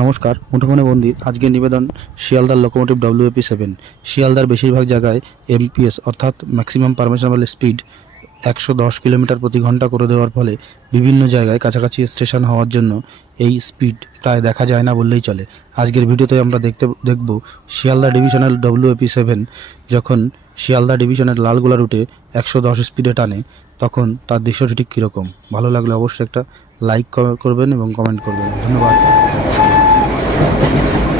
নমস্কার, মুঠোফোনে বন্দির আজকের নিবেদন, শিয়ালদার লোকোমোটিভ ডাব্লিউএপি সেভেন শিয়ালদার বেশিরভাগ জায়গায় এমপিএস অর্থাৎ ম্যাক্সিমাম পারমিশনেবল স্পিড একশো দশ কিলোমিটার প্রতি ঘণ্টা করে দেওয়ার ফলে বিভিন্ন জায়গায় কাছাকাছি স্টেশন হওয়ার জন্য এই স্পিড প্রায় দেখা যায় না বললেই চলে। আজকের ভিডিওতে আমরা দেখতে, দেখব শিয়ালদা ডিভিশনাল ডাব্লিউএপি সেভেন যখন শিয়ালদা ডিভিশনের লালগোলা রুটে একশো দশ স্পিডে টানে, তখন তার দৃশ্যটি ঠিক কীরকম? ভালো লাগলে অবশ্যই একটা লাইক করবেন এবং কমেন্ট করবেন। ধন্যবাদ। Thank you.